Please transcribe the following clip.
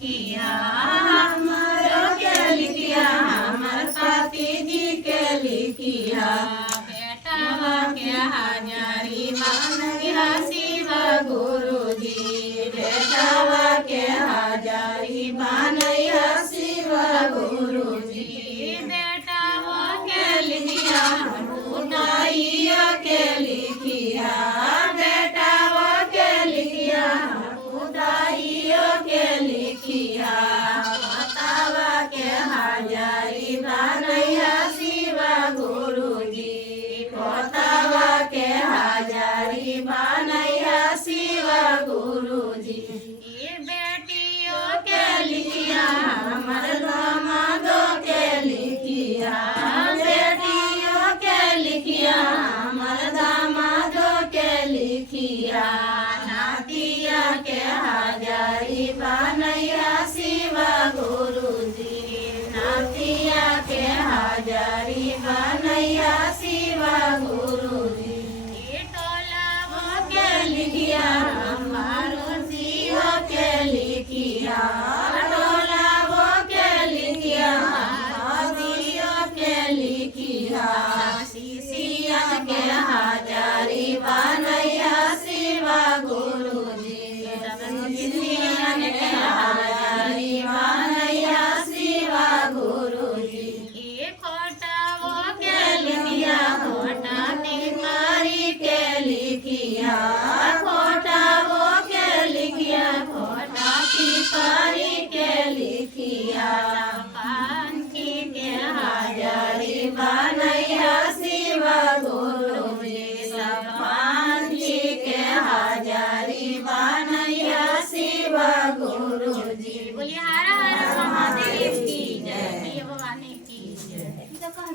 लिखिया, हमारो के लिखिया, हमार पति जी के लिखिया। बेटावा के हाजरी बनैया शिव गुरुजी, बेटावा के हाजरी बनैया शिव गुरुजी। बेटावा के लिखिया, पुताइया के लिखिया, बेटावा के लिखिया, पुताइया के लिखिया। पोतावा के हाजरी बनैया शिव गुरुजी, पोतावा के हाजरी बनैया शिव गुरुजी। ये बेटियों के लिखिया, हमर दामादों के लिखिया, बेटियों के लिखिया, हमर दामादों के लिखिया। नातिया के हाजरी बनैया शिव गुरुजी, नातिया के हाजरी बनैया शिव गुरुजी। टोलावो के लिखिया, हमारो शिव के लिखिया, टोलावो के लिखिया, शिव के लिखिया। शिष्या के हाजरी बनैया शिव गुरुजी, शिष्या के हाजरी बनैया शिव गुरुजी। खोटावो के लिखिया, खोटा तिमारी के लिखिया, खोटावो के लिखिया, खोटा तिमारी के लिखिया। पांची के हाजरी बनैया शिव गुरुजी, पांची के हाजरी बनैया शिव गुरुजी। बोलिए हर हर महादेव की जय, भवानी की जय।